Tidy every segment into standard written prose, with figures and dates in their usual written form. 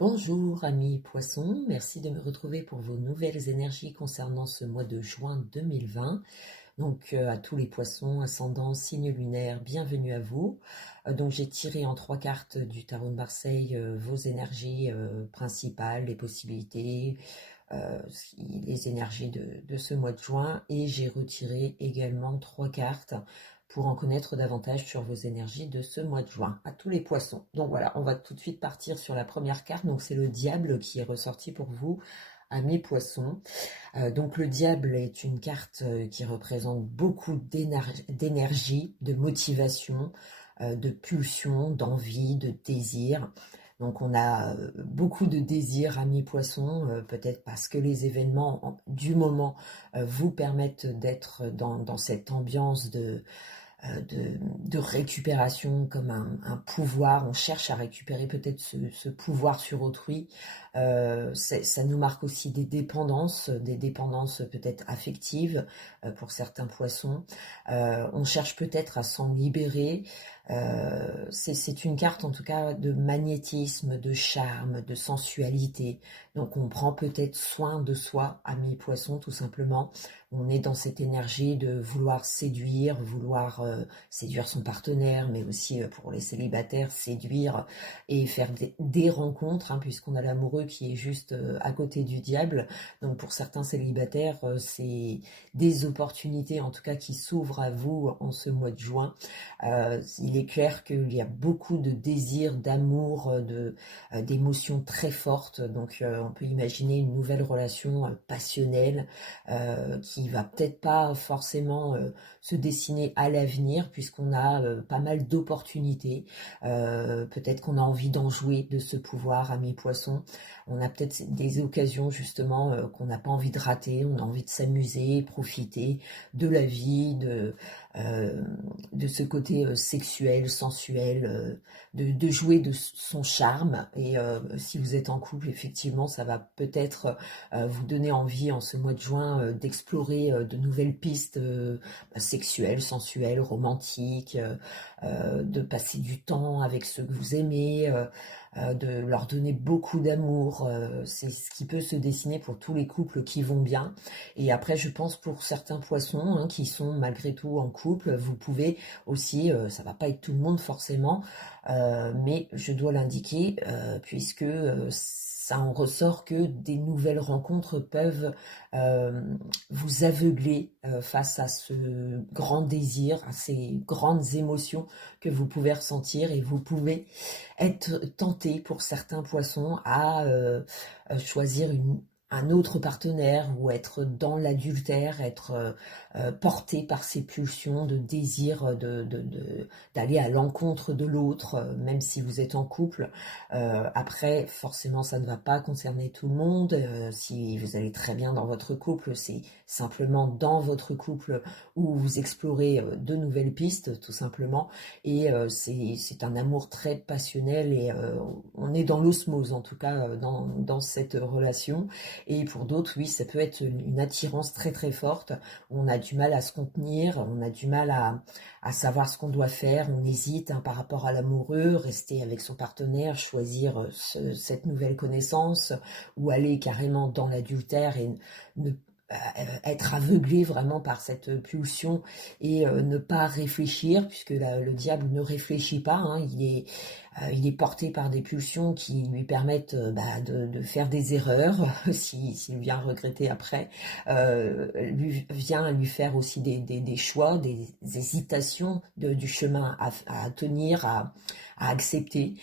Bonjour amis poissons, merci de me retrouver pour vos nouvelles énergies concernant ce mois de juin 2020. Donc à tous les poissons, ascendant, signe lunaire, bienvenue à vous. Donc j'ai tiré en 3 cartes du tarot de Marseille vos énergies principales, les possibilités, euh, les énergies de ce mois de juin, et j'ai retiré également 3 cartes pour en connaître davantage sur vos énergies de ce mois de juin, à tous les poissons. Donc voilà, on va tout de suite partir sur la première carte, donc c'est le diable qui est ressorti pour vous, amis poissons. Donc le diable est une carte qui représente beaucoup d'énergie, de motivation, de pulsion, d'envie, de désir. Donc on a beaucoup de désirs, amis poissons, peut-être parce que les événements du moment vous permettent d'être dans cette ambiance de récupération comme un pouvoir. On cherche à récupérer peut-être ce pouvoir sur autrui. Ça nous marque aussi des dépendances peut-être affectives pour certains poissons. On cherche peut-être à s'en libérer. C'est une carte en tout cas de magnétisme, de charme, de sensualité. Donc on prend peut-être soin de soi, amis poissons, tout simplement. On est dans cette énergie de vouloir séduire, vouloir séduire son partenaire, mais aussi pour les célibataires, séduire et faire des rencontres, hein, puisqu'on a l'amoureux qui est juste à côté du diable. Donc pour certains célibataires, c'est des opportunités en tout cas qui s'ouvrent à vous en ce mois de juin. Il est clair qu'il y a beaucoup de désirs, d'amour, d'émotions très fortes. Donc on peut imaginer une nouvelle relation passionnelle qui va peut-être pas forcément se dessiner à l'avenir puisqu'on a pas mal d'opportunités. Peut-être qu'on a envie d'en jouer de ce pouvoir, amis poissons. On a peut-être des occasions justement qu'on n'a pas envie de rater. On a envie de s'amuser, profiter de la vie, de ce côté sexuel, sensuel, de jouer de son charme. Et si vous êtes en couple, effectivement, ça va peut-être vous donner envie en ce mois de juin d'explorer de nouvelles pistes sexuelles, sensuelles, romantiques, de passer du temps avec ceux que vous aimez, de leur donner beaucoup d'amour. C'est ce qui peut se dessiner pour tous les couples qui vont bien. Et après, je pense pour certains poissons hein, qui sont malgré tout en couple, vous pouvez aussi, ça va pas être tout le monde forcément, mais je dois l'indiquer puisque ça en ressort que des nouvelles rencontres peuvent euh, vous aveugler face à ce grand désir, à ces grandes émotions que vous pouvez ressentir et vous pouvez être tenté pour certains poissons à choisir un autre partenaire ou être dans l'adultère, être porté par ces pulsions de désir d'aller à l'encontre de l'autre, même si vous êtes en couple. Après, forcément, ça ne va pas concerner tout le monde. Si vous allez très bien dans votre couple, c'est simplement dans votre couple où vous explorez de nouvelles pistes, tout simplement. Et c'est un amour très passionnel et on est dans l'osmose, en tout cas, dans cette relation. Et pour d'autres, oui, ça peut être une attirance très très forte. On a du mal à se contenir, on a du mal à savoir ce qu'on doit faire, on hésite hein, par rapport à l'amoureux, rester avec son partenaire, choisir cette nouvelle connaissance ou aller carrément dans l'adultère et ne être aveuglé vraiment par cette pulsion et ne pas réfléchir puisque le diable ne réfléchit pas, hein, il est porté par des pulsions qui lui permettent de faire des erreurs s'il vient regretter après, lui vient lui faire aussi des choix, des hésitations du chemin à tenir, à accepter.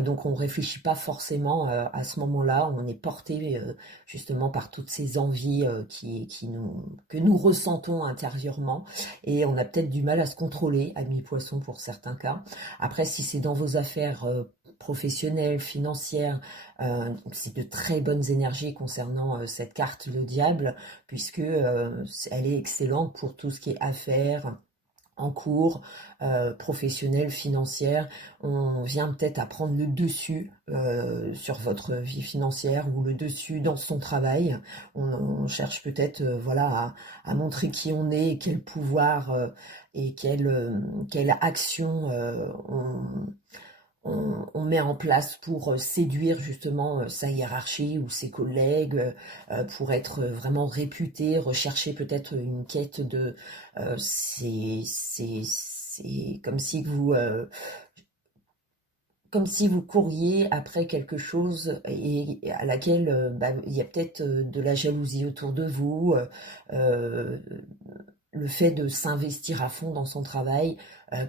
Donc on ne réfléchit pas forcément à ce moment-là, on est porté justement par toutes ces envies que nous ressentons intérieurement et on a peut-être du mal à se contrôler, amis poissons pour certains cas. Après, si c'est dans vos affaires professionnelles, financières, c'est de très bonnes énergies concernant cette carte, le diable, puisque elle est excellente pour tout ce qui est affaires, en cours, professionnelle, financière, on vient peut-être à prendre le dessus sur votre vie financière ou le dessus dans son travail. On cherche peut-être voilà, à montrer qui on est, quel pouvoir et quelle action on met en place pour séduire justement sa hiérarchie ou ses collègues, pour être vraiment réputé, rechercher peut-être une quête de... c'est comme si vous couriez après quelque chose et à laquelle il y a peut-être de la jalousie autour de vous, euh, le fait de s'investir à fond dans son travail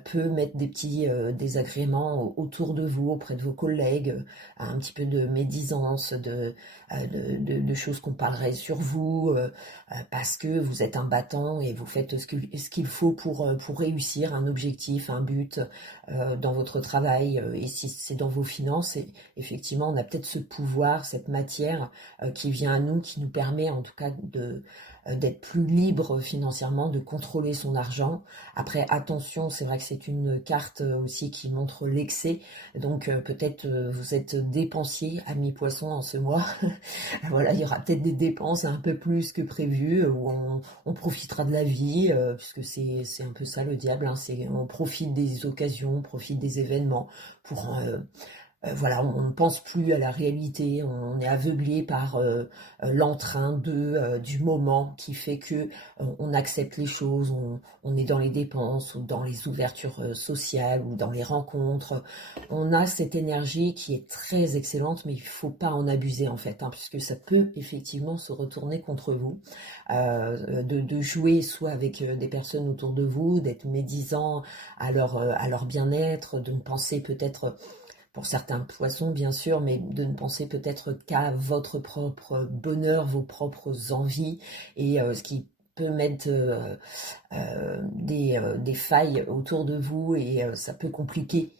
peut mettre des petits désagréments autour de vous, auprès de vos collègues, un petit peu de médisance, de choses qu'on parlerait sur vous, parce que vous êtes un battant et vous faites ce qu'il faut pour réussir un objectif, un but dans votre travail. Et si c'est dans vos finances, effectivement, on a peut-être ce pouvoir, cette matière qui vient à nous, qui nous permet en tout cas d'être plus libre financièrement, de contrôler son argent. Après, attention, c'est vrai que c'est une carte aussi qui montre l'excès. Donc peut-être vous êtes dépensier, ami poisson, en ce mois. Voilà, il y aura peut-être des dépenses un peu plus que prévu, où on profitera de la vie, puisque c'est un peu ça le diable, hein, on profite des occasions, on profite des événements pour voilà, on ne pense plus à la réalité, on est aveuglé par l'entrain du moment qui fait que on accepte les choses, on est dans les dépenses ou dans les ouvertures sociales ou dans les rencontres. On a cette énergie qui est très excellente, mais il ne faut pas en abuser en fait, hein, puisque ça peut effectivement se retourner contre vous, de jouer soit avec des personnes autour de vous, d'être médisant à leur bien-être, de ne penser peut-être pour certains poissons bien sûr, mais de ne penser peut-être qu'à votre propre bonheur, vos propres envies, et ce qui peut mettre des failles autour de vous, et ça peut compliquer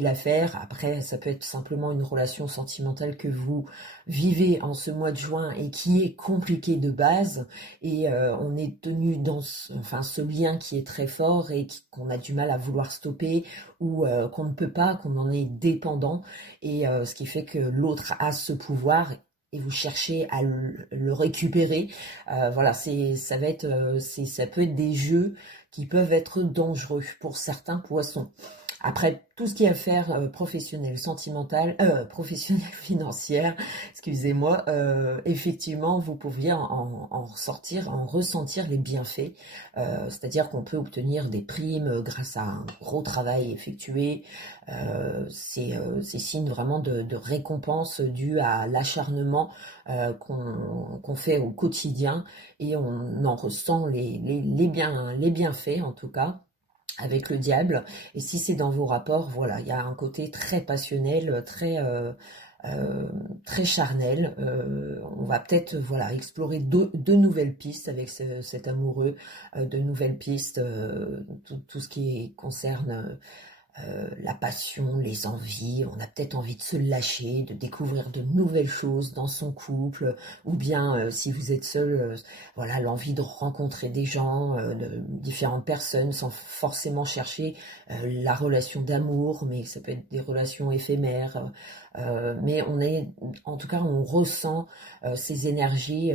l'affaire. Après, ça peut être simplement une relation sentimentale que vous vivez en ce mois de juin et qui est compliquée de base, et on est tenu dans ce lien qui est très fort et qu'on a du mal à vouloir stopper, ou qu'on ne peut pas, qu'on en est dépendant, et ce qui fait que l'autre a ce pouvoir et vous cherchez à le récupérer. Voilà, ça peut être des jeux qui peuvent être dangereux pour certains poissons. Après, tout ce qui est affaires professionnelles, sentimentales, professionnelles, financières, excusez-moi, effectivement, vous pouviez en ressentir les bienfaits. C'est-à-dire qu'on peut obtenir des primes grâce à un gros travail effectué. C'est signe vraiment de récompense due à l'acharnement qu'on fait au quotidien, et on en ressent les bienfaits en tout cas avec le diable. Et si c'est dans vos rapports, voilà, il y a un côté très passionnel, euh, très charnel. On va peut-être voilà explorer de nouvelles pistes avec cet amoureux, de nouvelles pistes, tout ce qui concerne la passion, les envies. On a peut-être envie de se lâcher, de découvrir de nouvelles choses dans son couple, ou bien si vous êtes seul, voilà, l'envie de rencontrer des gens, de différentes personnes, sans forcément chercher la relation d'amour, mais ça peut être des relations éphémères. Mais en tout cas, on ressent ces énergies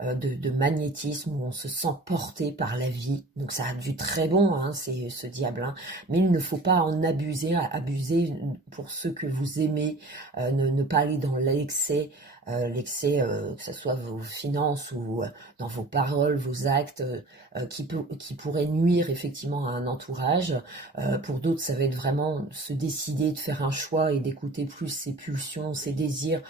de magnétisme, où on se sent porté par la vie. Donc ça a du très bon, hein, c'est ce diable, hein. Mais il ne faut pas en abuser pour ceux que vous aimez, ne pas aller dans l'excès, que ce soit vos finances ou dans vos paroles, vos actes, qui pourraient nuire effectivement à un entourage. Pour d'autres, ça va être vraiment se décider de faire un choix et d'écouter plus ses pulsions, ses désirs,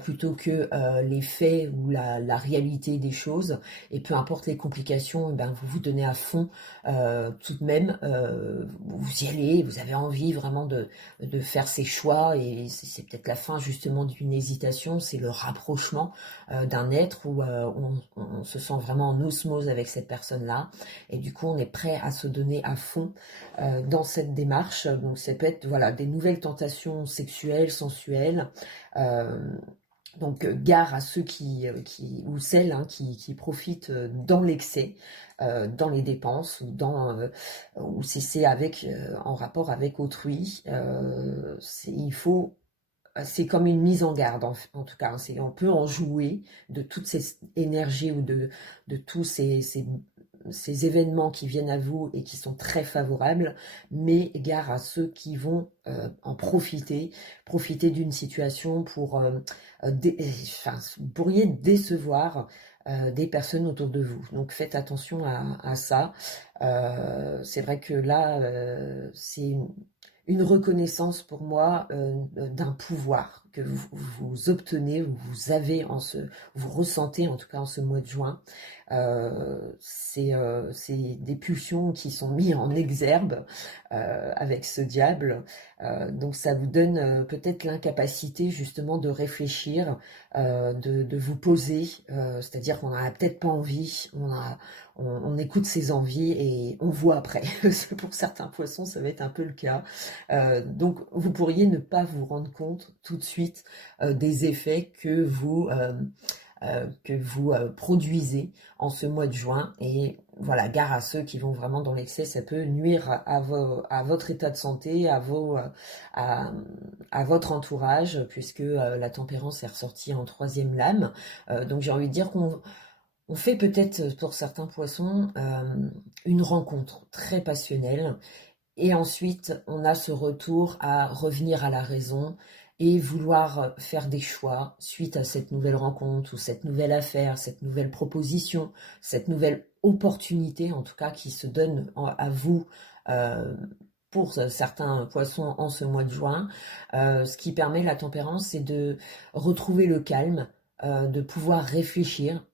plutôt que les faits ou la réalité des choses. Et peu importe les complications, eh ben, vous vous donnez à fond tout de même, vous y allez, vous avez envie vraiment de faire ces choix, et c'est peut-être la fin justement d'une hésitation, c'est le rapprochement d'un être où on se sent vraiment en osmose avec cette personne-là, et du coup on est prêt à se donner à fond dans cette démarche. Donc ça peut être voilà, des nouvelles tentations sexuelles, sensuelles. Euh, donc gare à ceux ou celles, hein, qui profitent dans l'excès, dans les dépenses, ou si c'est en rapport avec autrui. C'est comme une mise en garde en tout cas. On peut en jouer de toute cette énergie, ou de tous ces ces événements qui viennent à vous et qui sont très favorables, mais gare à ceux qui vont en profiter d'une situation pour enfin, vous pourriez décevoir des personnes autour de vous. Donc faites attention à ça. C'est vrai que là, c'est une reconnaissance pour moi d'un pouvoir que vous obtenez, ou vous avez vous ressentez en tout cas en ce mois de juin. C'est des pulsions qui sont mises en exergue avec ce diable. Donc ça vous donne peut-être l'incapacité justement de réfléchir, de vous poser, c'est-à-dire qu'on n'a peut-être pas envie, on écoute ses envies et on voit après. Pour certains poissons, ça va être un peu le cas. Donc vous pourriez ne pas vous rendre compte tout de suite des effets que vous produisez en ce mois de juin. Et voilà, gare à ceux qui vont vraiment dans l'excès, ça peut nuire à votre état de santé, à, à votre entourage, puisque la tempérance est ressortie en troisième lame. Donc j'ai envie de dire on fait peut-être pour certains poissons une rencontre très passionnelle, et ensuite on a ce retour à revenir à la raison et vouloir faire des choix suite à cette nouvelle rencontre ou cette nouvelle affaire, cette nouvelle proposition, cette nouvelle opportunité en tout cas qui se donne à vous pour certains poissons en ce mois de juin. Ce qui permet la tempérance, c'est de retrouver le calme, de pouvoir réfléchir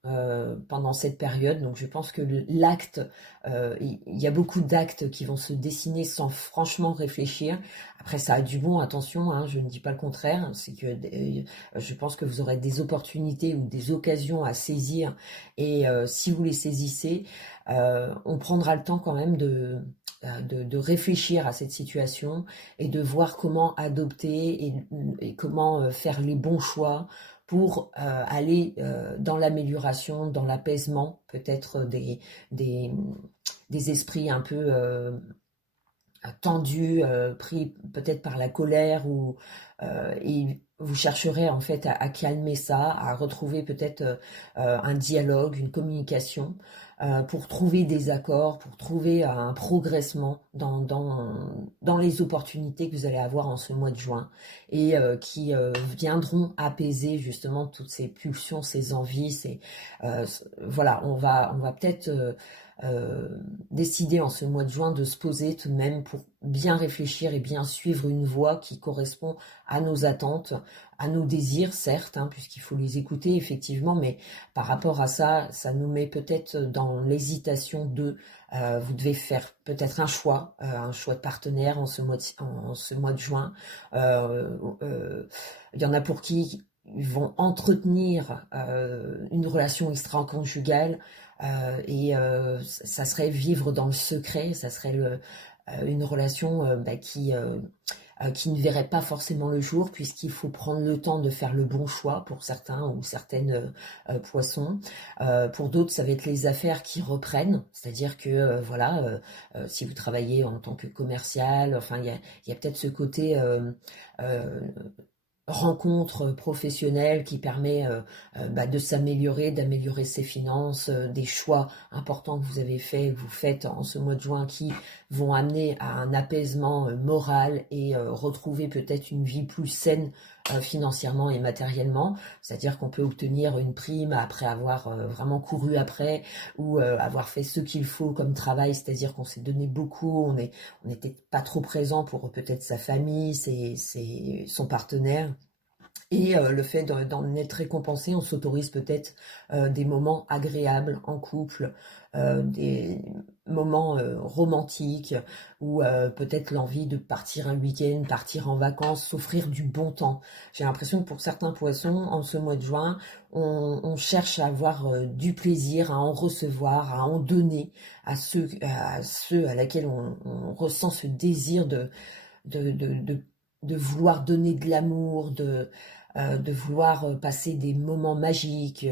pendant cette période. Donc je pense que l'acte, il y a beaucoup d'actes qui vont se dessiner sans franchement réfléchir. Après ça a du bon, attention, hein, je ne dis pas le contraire, c'est que je pense que vous aurez des opportunités ou des occasions à saisir, et si vous les saisissez, on prendra le temps quand même de réfléchir à cette situation et de voir comment adopter et comment faire les bons choix pour aller dans l'amélioration, dans l'apaisement peut-être des, des esprits un peu tendus, pris peut-être par la colère, et vous chercherez en fait à calmer ça, à retrouver peut-être un dialogue, une communication, pour trouver des accords, pour trouver un progressement dans les opportunités que vous allez avoir en ce mois de juin, et qui viendront apaiser justement toutes ces pulsions, ces envies. Voilà, on va peut-être décider en ce mois de juin de se poser tout de même pour bien réfléchir et bien suivre une voie qui correspond à nos attentes, à nos désirs, certes, hein, puisqu'il faut les écouter effectivement, mais par rapport à ça, ça nous met peut-être dans l'hésitation vous devez faire peut-être un choix de partenaire en ce mois de juin. Il y en a pour qui ils vont entretenir une relation extra-conjugale, et ça serait vivre dans le secret, ça serait une relation qui ne verrait pas forcément le jour, puisqu'il faut prendre le temps de faire le bon choix pour certains ou certaines poissons. Pour d'autres, ça va être les affaires qui reprennent, c'est-à-dire que voilà, si vous travaillez en tant que commercial, enfin il y a peut-être ce côté rencontre professionnelle qui permet de s'améliorer, d'améliorer ses finances, des choix importants que vous avez faits, que vous faites en ce mois de juin, qui vont amener à un apaisement moral et retrouver peut-être une vie plus saine financièrement et matériellement. C'est-à-dire qu'on peut obtenir une prime après avoir vraiment couru après, ou avoir fait ce qu'il faut comme travail, c'est-à-dire qu'on s'est donné beaucoup, on n'était pas trop présent pour peut-être sa famille, son partenaire. Et le fait d'en être récompensé, on s'autorise peut-être des moments agréables en couple, des moments romantiques, ou peut-être l'envie de partir un week-end, partir en vacances, s'offrir du bon temps. J'ai l'impression que pour certains poissons, en ce mois de juin, on cherche à avoir du plaisir, à en recevoir, à en donner à ceux à laquelle on ressent ce désir de, de, de, de vouloir donner de l'amour, de vouloir passer des moments magiques.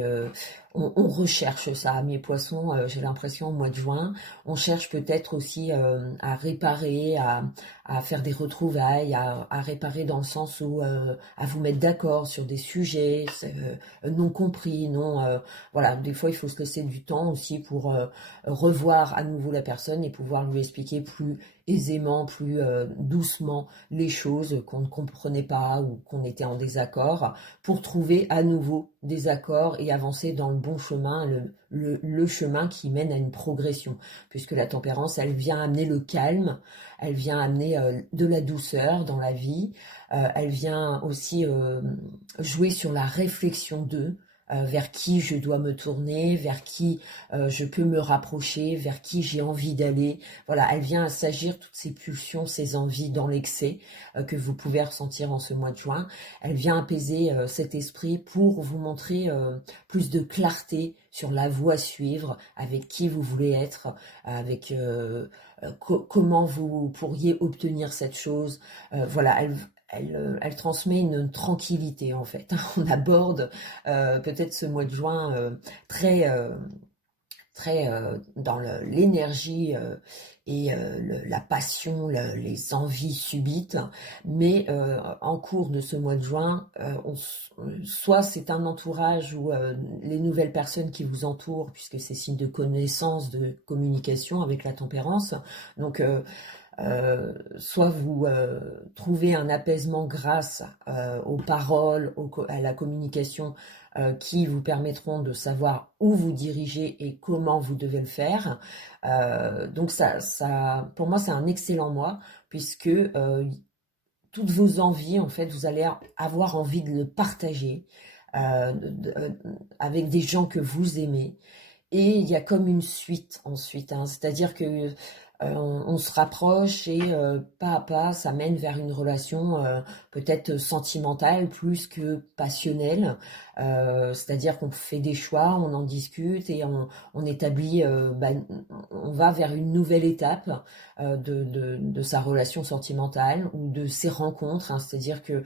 On recherche ça, mes poissons, j'ai l'impression au mois de juin. On cherche peut-être aussi à réparer, à faire des retrouvailles, à réparer dans le sens où à vous mettre d'accord sur des sujets non compris, non. Voilà, des fois il faut se laisser du temps aussi pour revoir à nouveau la personne et pouvoir lui expliquer plus aisément, plus doucement les choses qu'on ne comprenait pas ou qu'on était en désaccord, pour trouver à nouveau des accords et avancer dans le bon chemin, le chemin qui mène à une progression. Puisque la tempérance, elle vient amener le calme, elle vient amener de la douceur dans la vie, elle vient aussi jouer sur la réflexion d'eux, vers qui je dois me tourner, vers qui je peux me rapprocher, vers qui j'ai envie d'aller. Voilà, elle vient s'agir toutes ces pulsions, ces envies dans l'excès que vous pouvez ressentir en ce mois de juin. Elle vient apaiser cet esprit pour vous montrer plus de clarté sur la voie à suivre, avec qui vous voulez être, avec comment vous pourriez obtenir cette chose. Voilà, elle transmet une tranquillité en fait. On aborde peut-être ce mois de juin très dans l'énergie et la passion, les envies subites, mais en cours de ce mois de juin, soit c'est un entourage ou les nouvelles personnes qui vous entourent, puisque c'est signe de connaissance, de communication avec la tempérance, donc soit vous trouvez un apaisement grâce aux paroles, à la communication qui vous permettront de savoir où vous dirigez et comment vous devez le faire. Donc pour moi, c'est un excellent mois puisque toutes vos envies, en fait, vous allez avoir envie de le partager avec des gens que vous aimez. Et il y a comme une suite ensuite, hein. C'est-à-dire que on se rapproche et pas à pas, ça mène vers une relation peut-être sentimentale plus que passionnelle. C'est-à-dire qu'on fait des choix, on en discute et on établit, on va vers une nouvelle étape de sa relation sentimentale ou de ses rencontres, hein. C'est-à-dire que,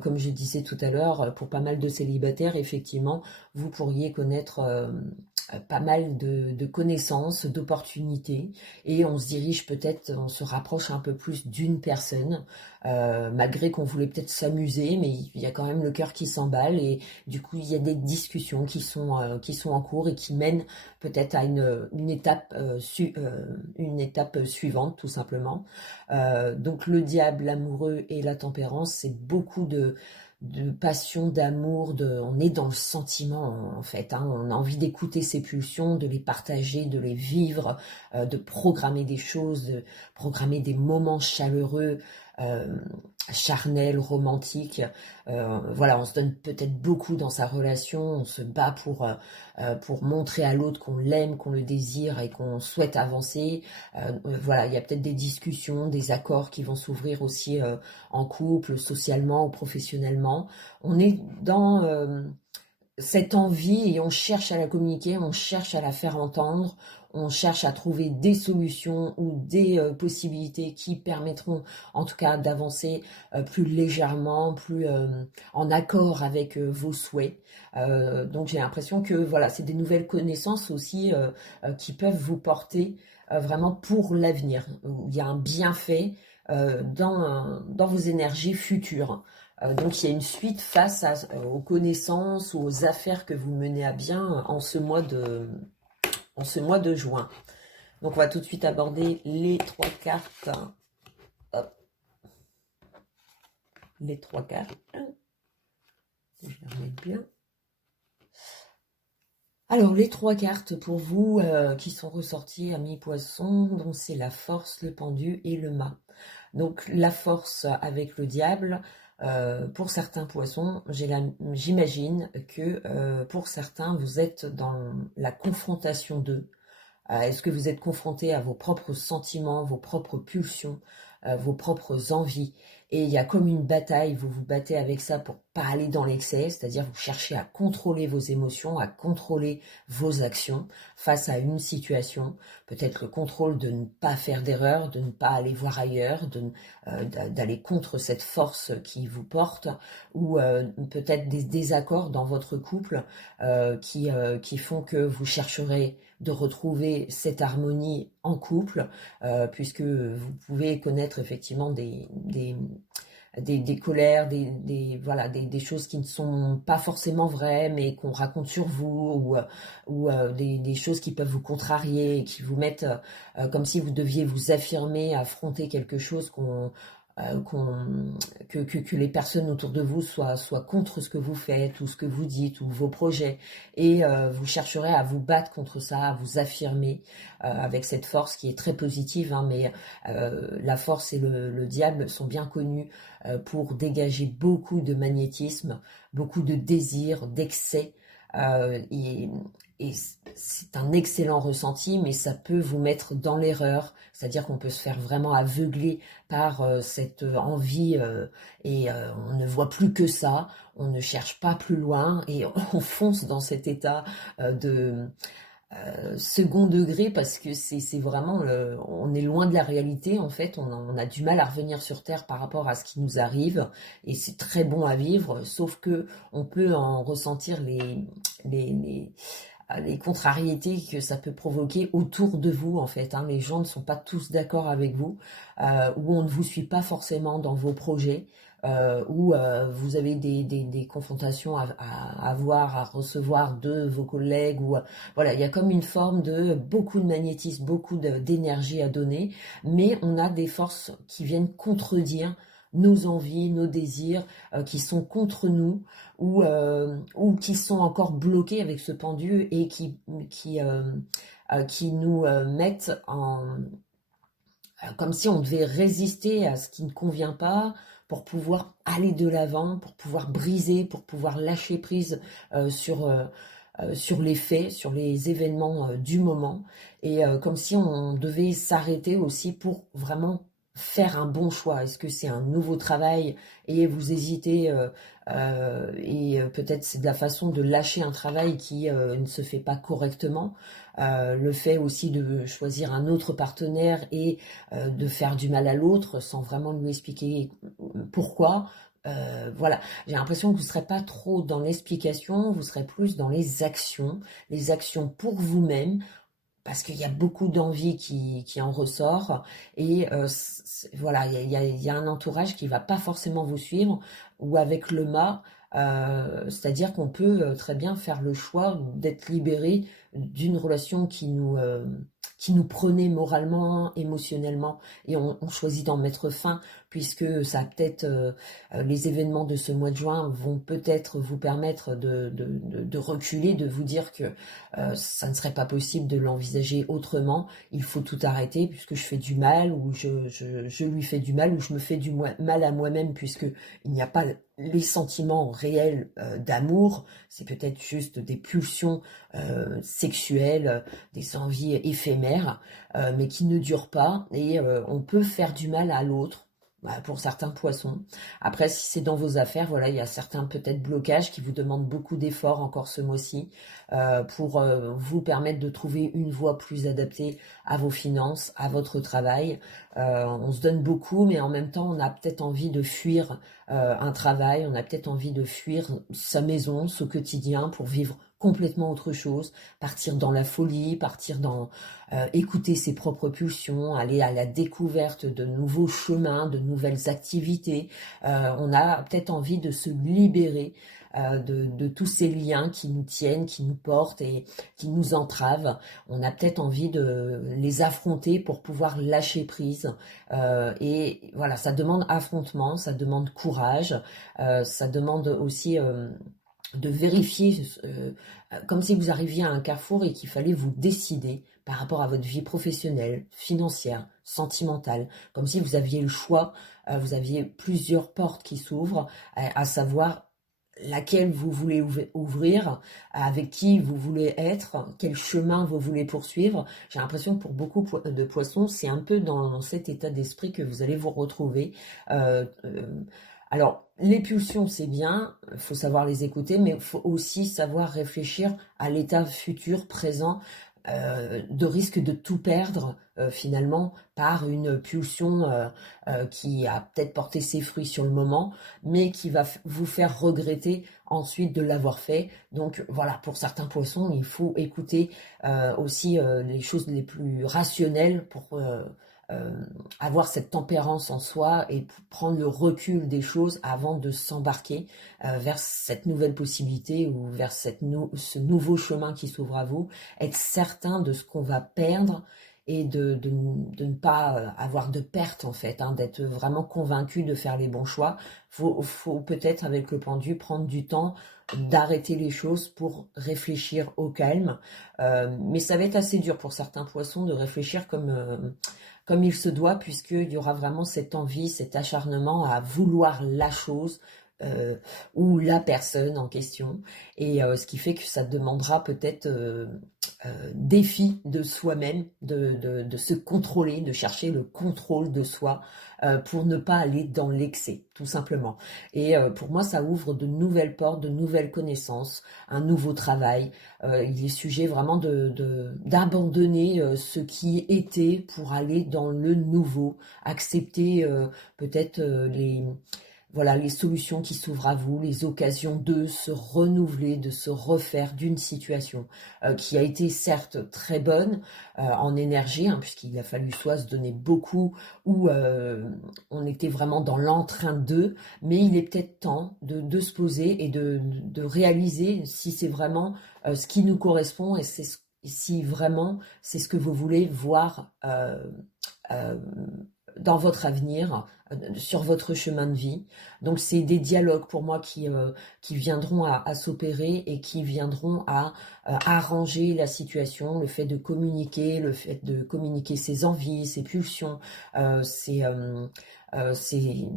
comme je disais tout à l'heure, pour pas mal de célibataires, effectivement, vous pourriez connaître pas mal de connaissances, d'opportunités, et on se dirige peut-être, on se rapproche un peu plus d'une personne, malgré qu'on voulait peut-être s'amuser, mais il y a quand même le cœur qui s'emballe, et du coup il y a des discussions qui sont en cours et qui mènent peut-être à une étape suivante, tout simplement. Donc le diable, l'amoureux et la tempérance, c'est beaucoup de passion, d'amour, on est dans le sentiment en fait, hein. On a envie d'écouter ces pulsions, de les partager, de les vivre, de programmer des choses, de programmer des moments chaleureux, euh, charnels, romantiques. Voilà, on se donne peut-être beaucoup dans sa relation, on se bat pour montrer à l'autre qu'on l'aime, qu'on le désire et qu'on souhaite avancer. Voilà, il y a peut-être des discussions, des accords qui vont s'ouvrir aussi en couple, socialement ou professionnellement. On est dans cette envie et on cherche à la communiquer, on cherche à la faire entendre, on cherche à trouver des solutions ou des possibilités qui permettront en tout cas d'avancer plus légèrement, plus en accord avec vos souhaits. Donc j'ai l'impression que voilà, c'est des nouvelles connaissances aussi qui peuvent vous porter vraiment pour l'avenir. Il y a un bienfait dans vos énergies futures. Donc il y a une suite face aux connaissances ou aux affaires que vous menez à bien en ce mois de juin. Donc on va tout de suite aborder les trois cartes. Hop. Les trois cartes. Je les remets bien. Alors les trois cartes pour vous qui sont ressorties, amis poissons, donc c'est la force, le pendu et le mât. Donc la force avec le diable, pour certains poissons, j'imagine que pour certains, vous êtes dans la confrontation d'eux. Est-ce que vous êtes confronté à vos propres sentiments, vos propres pulsions, vos propres envies? et il y a comme une bataille, vous vous battez avec ça pour pas aller dans l'excès, c'est-à-dire vous cherchez à contrôler vos émotions, à contrôler vos actions face à une situation, peut-être le contrôle de ne pas faire d'erreur, de ne pas aller voir ailleurs, d'aller contre cette force qui vous porte, ou peut-être des désaccords dans votre couple qui font que vous chercherez de retrouver cette harmonie en couple, puisque vous pouvez connaître effectivement des colères, voilà, des choses qui ne sont pas forcément vraies, mais qu'on raconte sur vous, ou des choses qui peuvent vous contrarier et qui vous mettent comme si vous deviez vous affirmer, affronter quelque chose que les personnes autour de vous soient contre ce que vous faites ou ce que vous dites ou vos projets, et vous chercherez à vous battre contre ça, à vous affirmer avec cette force qui est très positive, hein, mais la force et le diable sont bien connus pour dégager beaucoup de magnétisme, beaucoup de désir, d'excès, et c'est un excellent ressenti, mais ça peut vous mettre dans l'erreur, c'est-à-dire qu'on peut se faire vraiment aveugler par cette envie, et on ne voit plus que ça, on ne cherche pas plus loin, et on fonce dans cet état de second degré, parce que c'est vraiment, on est loin de la réalité en fait, on a du mal à revenir sur terre par rapport à ce qui nous arrive, et c'est très bon à vivre, sauf que on peut en ressentir les contrariétés que ça peut provoquer autour de vous en fait, hein. Les gens ne sont pas tous d'accord avec vous, ou on ne vous suit pas forcément dans vos projets, ou vous avez des confrontations à avoir, à recevoir de vos collègues, ou voilà, il y a comme une forme de beaucoup de magnétisme, beaucoup d'énergie à donner, mais on a des forces qui viennent contredire nos envies, nos désirs, qui sont contre nous, ou qui sont encore bloqués avec ce pendu, et qui nous mettent comme si on devait résister à ce qui ne convient pas pour pouvoir aller de l'avant, pour pouvoir briser, pour pouvoir lâcher prise sur les faits, sur les événements du moment, et comme si on devait s'arrêter aussi pour vraiment faire un bon choix. Est-ce que c'est un nouveau travail et vous hésitez, et peut-être c'est de la façon de lâcher un travail qui ne se fait pas correctement, le fait aussi de choisir un autre partenaire et de faire du mal à l'autre sans vraiment lui expliquer pourquoi. Voilà, j'ai l'impression que vous ne serez pas trop dans l'explication, vous serez plus dans les actions pour vous-même, parce qu'il y a beaucoup d'envie qui en ressort, et voilà, il y a un entourage qui va pas forcément vous suivre, ou avec le mât, c'est-à-dire qu'on peut très bien faire le choix d'être libéré d'une relation qui nous prenait moralement, émotionnellement, et on choisit d'en mettre fin, puisque ça peut-être les événements de ce mois de juin vont peut-être vous permettre de reculer, de vous dire que ça ne serait pas possible de l'envisager autrement, il faut tout arrêter puisque je fais du mal, ou je lui fais du mal, ou je me fais du mal à moi-même, puisque il n'y a pas les sentiments réels d'amour, c'est peut-être juste des pulsions sexuelles, des envies éphémères, mais qui ne durent pas, et on peut faire du mal à l'autre, pour certains poissons. Après, si c'est dans vos affaires, voilà, il y a certains peut-être blocages qui vous demandent beaucoup d'efforts encore ce mois-ci, pour vous permettre de trouver une voie plus adaptée à vos finances, à votre travail. On se donne beaucoup, mais en même temps, on a peut-être envie de fuir un travail, on a peut-être envie de fuir sa maison, ce quotidien, pour vivre complètement autre chose, partir dans la folie, partir dans écouter ses propres pulsions, aller à la découverte de nouveaux chemins, de nouvelles activités. On a peut-être envie de se libérer de tous ces liens qui nous tiennent, qui nous portent et qui nous entravent. On a peut-être envie de les affronter pour pouvoir lâcher prise. Et voilà, ça demande affrontement, ça demande courage, ça demande aussi de vérifier, comme si vous arriviez à un carrefour et qu'il fallait vous décider par rapport à votre vie professionnelle, financière, sentimentale, comme si vous aviez le choix, vous aviez plusieurs portes qui s'ouvrent, à savoir laquelle vous voulez ouvrir, avec qui vous voulez être, quel chemin vous voulez poursuivre. J'ai l'impression que pour beaucoup de poissons, c'est un peu dans cet état d'esprit que vous allez vous retrouver. Euh, euh, alors, les pulsions, c'est bien, il faut savoir les écouter, mais il faut aussi savoir réfléchir à l'état futur, présent, de risque de tout perdre finalement par une pulsion qui a peut-être porté ses fruits sur le moment, mais qui va vous faire regretter ensuite de l'avoir fait. Donc voilà, pour certains poissons, il faut écouter aussi les choses les plus rationnelles pour euh, avoir cette tempérance en soi et prendre le recul des choses avant de s'embarquer vers cette nouvelle possibilité ou vers ce nouveau chemin qui s'ouvre à vous. Être certain de ce qu'on va perdre et de ne pas avoir de perte en fait, hein, d'être vraiment convaincu de faire les bons choix. Faut peut-être avec le pendu prendre du temps d'arrêter les choses pour réfléchir au calme. Mais ça va être assez dur pour certains poissons de réfléchir comme il se doit, puisqu'il y aura vraiment cette envie, cet acharnement à vouloir la chose euh, ou la personne en question. Et ce qui fait que ça demandera peut-être défi de soi-même, de se contrôler, de chercher le contrôle de soi pour ne pas aller dans l'excès, tout simplement. Et pour moi, ça ouvre de nouvelles portes, de nouvelles connaissances, un nouveau travail. Il est sujet vraiment d'abandonner ce qui était pour aller dans le nouveau, accepter peut-être voilà, les solutions qui s'ouvrent à vous, les occasions de se renouveler, de se refaire d'une situation qui a été certes très bonne en énergie, hein, puisqu'il a fallu soit se donner beaucoup ou on était vraiment dans l'entrain de, mais il est peut-être temps de se poser et de réaliser si c'est vraiment ce qui nous correspond et si vraiment c'est ce que vous voulez voir euh, dans votre avenir, sur votre chemin de vie. Donc c'est des dialogues pour moi qui viendront à s'opérer et qui viendront à arranger la situation, le fait de communiquer ses envies, ses pulsions, ses, ses,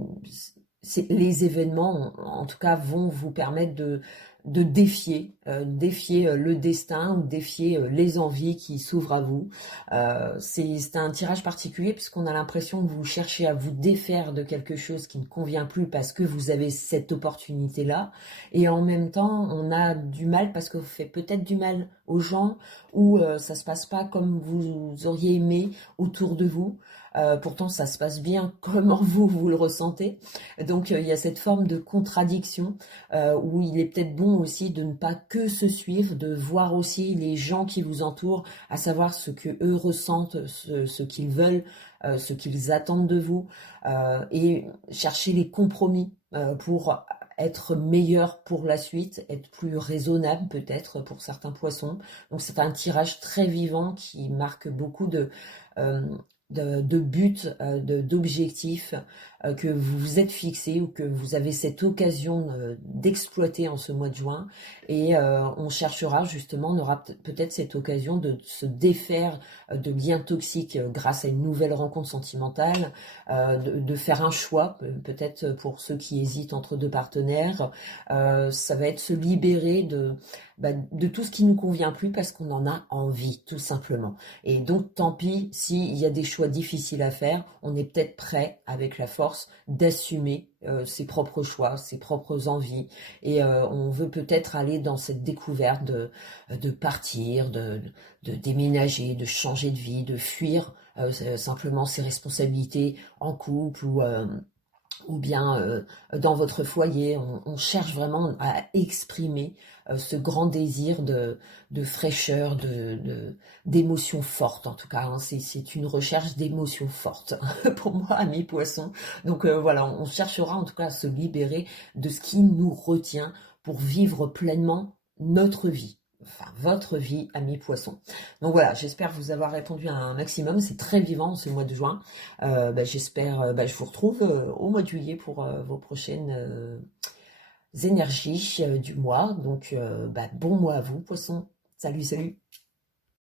les événements, en tout cas, vont vous permettre de défier le destin ou défier les envies qui s'ouvrent à vous. C'est un tirage particulier puisqu'on a l'impression que vous cherchez à vous défaire de quelque chose qui ne convient plus parce que vous avez cette opportunité-là. Et en même temps, on a du mal parce que vous faites peut-être du mal aux gens ou ça se passe pas comme vous auriez aimé autour de vous. Pourtant, ça se passe bien comment vous le ressentez. Donc, il y a cette forme de contradiction où il est peut-être bon aussi de ne pas que se suivre, de voir aussi les gens qui vous entourent, à savoir ce que eux ressentent, ce qu'ils veulent, ce qu'ils attendent de vous, et chercher les compromis pour être meilleur pour la suite, être plus raisonnable peut-être pour certains poissons. Donc c'est un tirage très vivant qui marque beaucoup euh, de buts, d'objectifs que vous vous êtes fixés ou que vous avez cette occasion d'exploiter en ce mois de juin. Et on cherchera justement, on aura peut-être cette occasion de se défaire de liens toxiques grâce à une nouvelle rencontre sentimentale, de faire un choix, peut-être pour ceux qui hésitent entre deux partenaires. Ça va être se libérer de tout ce qui nous convient plus parce qu'on en a envie, tout simplement. Et donc, tant pis s'il y a des choix difficiles à faire, on est peut-être prêt, avec la force, d'assumer ses propres choix, ses propres envies. Et on veut peut-être aller dans cette découverte de partir, de déménager, de changer de vie, de fuir simplement ses responsabilités en couple ou bien dans votre foyer. On cherche vraiment à exprimer ce grand désir de fraîcheur, d'émotions fortes en tout cas. Hein. C'est une recherche d'émotions fortes pour moi, ami poisson. Donc voilà, on cherchera en tout cas à se libérer de ce qui nous retient pour vivre pleinement notre vie. Enfin, votre vie, ami poisson. Donc voilà, j'espère vous avoir répondu à un maximum. C'est très vivant ce mois de juin. J'espère, je vous retrouve au mois de juillet pour vos prochaines énergies du mois. Donc, bon mois à vous, poisson. Salut, salut.